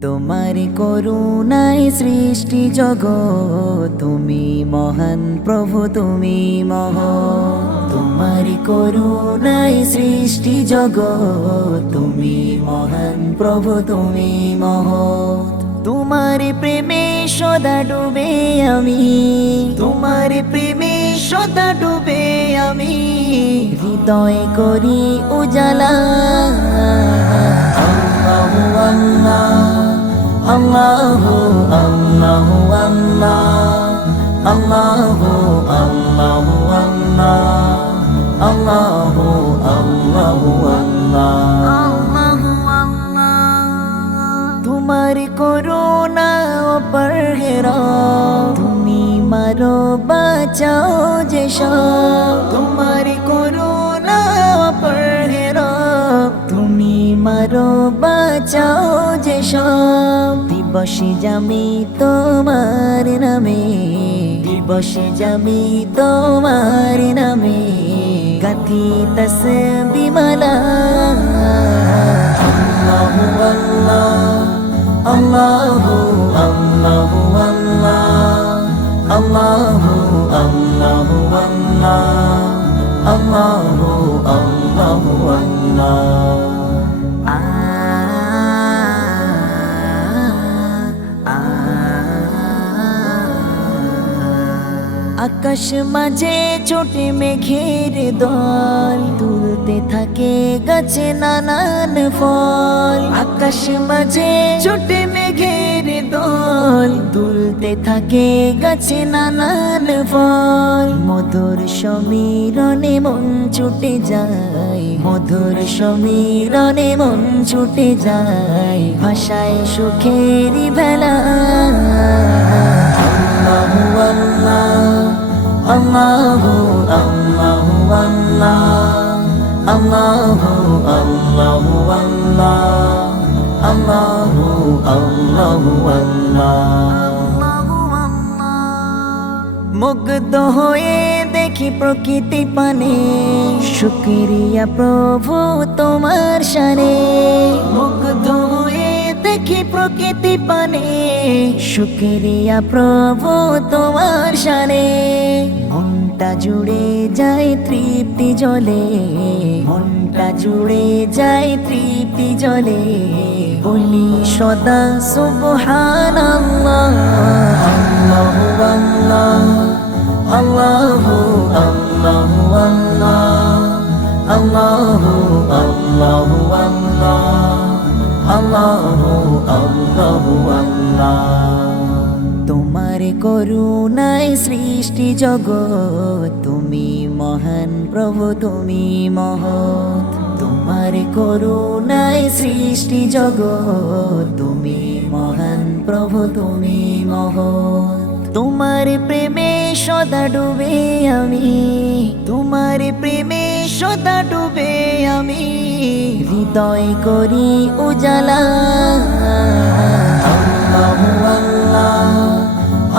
তোমার করুণায় সৃষ্টি জগ তুমি মহান প্রভু, তুমি মহ। তোমার করুণায় সৃষ্টি জগ তুমি মহান প্রভু, তুমি মহ। তোমার প্রেমে সদা ডুবে আমি, তোমার প্রেমে সদা ডুবে আমি, হৃদয় করি উজালা। আল্লাহু আল্লাহু। আল্লাহু আল্লাহু আল্লাহ আল্লাহু আল্লাহু আল্লাহ তোমার করুণা পর হেরা তুমি মারো বাঁচাও যে সব তোমার করুণা পর হেরা তুমি মারো বাঁচাও যে সব দিবসে জামি তোমার নামে। দিবসে জামি তোমার নামে। গাথি তস বিমলা আল্লাহ আল্লাহ আল্লাহ আল্লাহু। আকাশ মাঝে ছোটে মেঘের দল, তুলতে থাকে গাছে নানান ফল। আকাশ মাঝে ছোটে মেঘের দল, তুলতে থাকে গাছে নানান ফল। মধুর সমীরণে মন ছুটে যায়, মধুর সমীরণে মন ছুটে যায়, ভাষায় সুখের ভেলা আল্লাহু আল্লাহু আল্লাহু আল্লাহু মুগ্ধ হয়ে দেখি প্রকৃতি পানে। শুক্রিয়া প্রভু তোমার শানে মুগ্ধ হয়ে দেখি প্রকৃতি পানে। শুক্রিয়া প্রভু তোমার শানে মনটা জুড়ে যায় তৃপ্তি জলে। মনটা জুড়ে যায় তৃপ্তি জলে। বলি সদা সুবহানাল্লাহ। আল্লাহু আল্লাহ। আল্লাহু আল্লাহু আল্লাহ। আল্লাহু আল্লাহু আল্লাহু। করুণায় সৃষ্টি জগৎ। তুমি মহান প্রভু, তুমি মহৎ। তোমার করুণায় সৃষ্টি জগৎ। তুমি মহান প্রভু, তুমি মহৎ। তোমার প্রেমে সদা ডুবে আমি। তোমার প্রেমে সদা ডুবে আমি। হৃদয় করি উজালা।